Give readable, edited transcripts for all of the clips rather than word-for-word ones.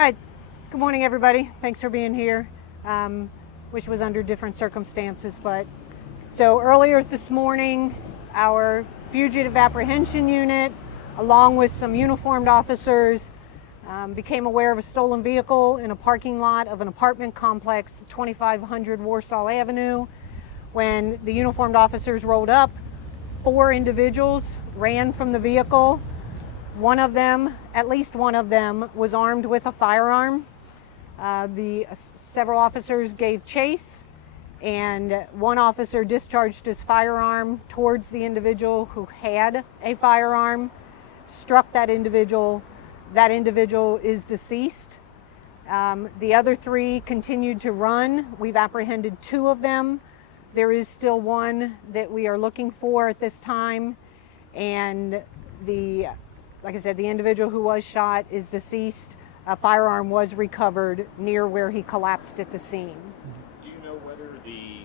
Hi, good morning everybody. Thanks for being here. Wish it was under different circumstances, but so earlier this morning, our fugitive apprehension unit, along with some uniformed officers, became aware of a stolen vehicle in a parking lot of an apartment complex, 2500 Warsaw Avenue. When the uniformed officers rolled up, 4 individuals ran from the vehicle. One of them, at least one of them, was armed with a firearm. Several officers gave chase, and one officer discharged his firearm towards the individual who had a firearm, struck that individual. That individual is deceased. The other 3 continued to run. We've apprehended 2 of them. There is still one that we are looking for at this time, and like I said, the individual who was shot is deceased. A firearm was recovered near where he collapsed at the scene. Do you know whether the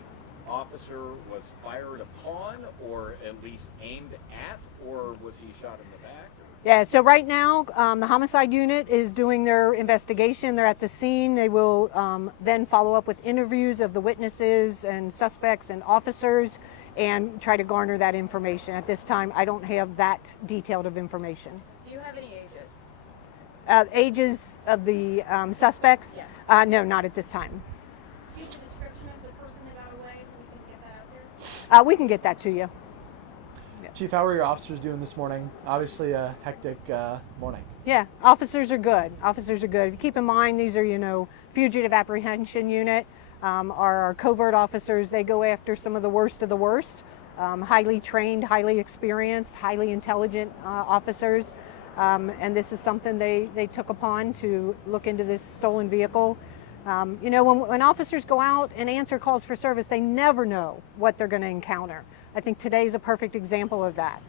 officer was fired upon or at least aimed at, or was he shot in the back? Yeah, so right now the homicide unit is doing their investigation. They're at the scene. They will then follow up with interviews of the witnesses and suspects and officers and try to garner that information. At this time, I don't have that detailed of information. Do you have any ages? Ages of the suspects? Yes. No, not at this time. Do you have a description of the person that got away so we can get that out there? We can get that to you. Chief, how are your officers doing this morning? Obviously a hectic morning. Yeah, officers are good. Officers are good. Keep in mind, these are, fugitive apprehension unit. Our covert officers, they go after some of the worst of the worst. Highly trained, highly experienced, highly intelligent officers. And this is something they took upon to look into this stolen vehicle. When officers go out and answer calls for service, they never know what they're going to encounter. I think today's a perfect example of that.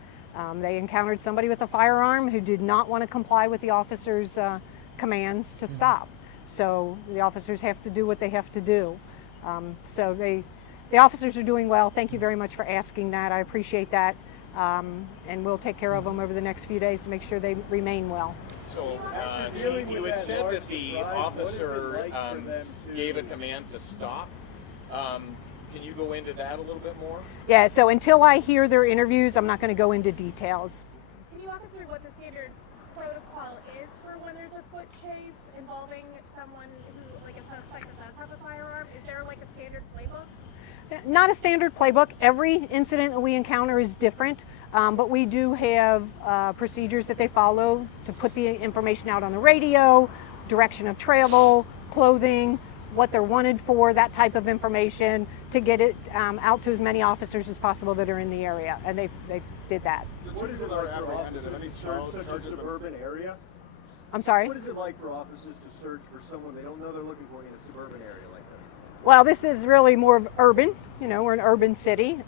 They encountered somebody with a firearm who did not want to comply with the officer's commands to stop. So the officers have to do what they have to do. The officers are doing well. Thank you very much for asking that. I appreciate that. And we'll take care of them over the next few days to make sure they remain well. So, Chief, you had said that the officer gave a command to stop. Can you go into that a little bit more? Yeah, so until I hear their interviews, I'm not going to go into details. Can you walk us through what the standard protocol is for when there's a foot chase involving someone who, like a suspect that does have a firearm? Is there like a standard playbook? Not a standard playbook. Every incident that we encounter is different, but we do have procedures that they follow to put the information out on the radio, direction of travel, clothing, what they're wanted for, that type of information, to get it out to as many officers as possible that are in the area, and they did that. What is it like for officers to search such a suburban area? I'm sorry? What is it like for officers to search for someone they don't know they're looking for in a suburban area like this? Well, this is really more of urban. We're an urban city.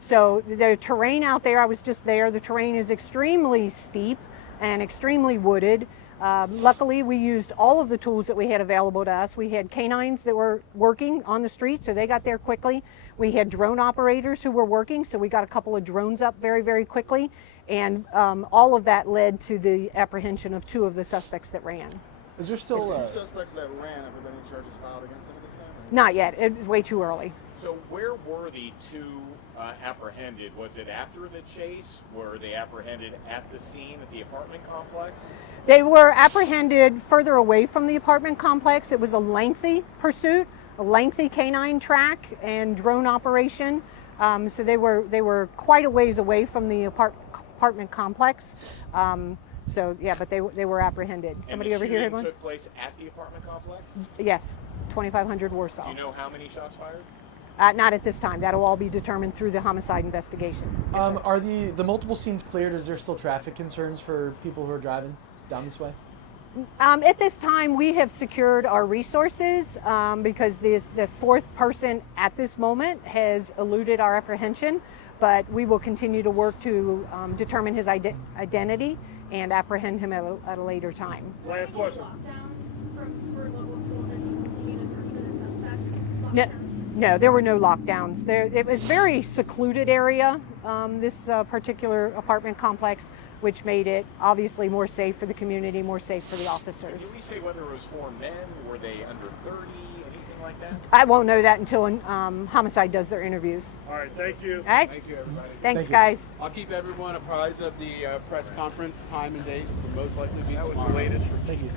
So the terrain out there, I was just there, the terrain is extremely steep and extremely wooded. Luckily, we used all of the tools that we had available to us. We had canines that were working on the street, so they got there quickly. We had drone operators who were working, so we got a couple of drones up very, very quickly. And all of that led to the apprehension of 2 of the suspects that ran. Is there still... The 2 suspects that ran, have there been any charges filed against them at this time? Not yet. It was way too early. So where were the 2 apprehended? Was it after the chase? Were they apprehended at the scene at the apartment complex? They were apprehended further away from the apartment complex. It was a lengthy pursuit, a lengthy canine track and drone operation. So they were quite a ways away from the apartment complex. But they were apprehended. Somebody over here had one? And the shooting took place at the apartment complex? Yes, 2500 Warsaw. Do you know how many shots fired? Not at this time. That'll all be determined through the homicide investigation. Yes, are the multiple scenes cleared? Is there still traffic concerns for people who are driving down this way? At this time, we have secured our resources because the 4th person at this moment has eluded our apprehension, but we will continue to work to determine his identity and apprehend him at a later time. Last question. Lockdowns for local schools as you continue to search for the suspect? No, there were no lockdowns. It was a very secluded area, this particular apartment complex. which made it obviously more safe for the community, more safe for the officers. Did we say whether it was 4 men? Were they under 30? Anything like that? I won't know that until homicide does their interviews. All right, thank you. All right? Thank you, everybody. Thanks, Thank you. guys. I'll keep everyone apprised of the press conference time and date. Will most likely be tomorrow. Thank you.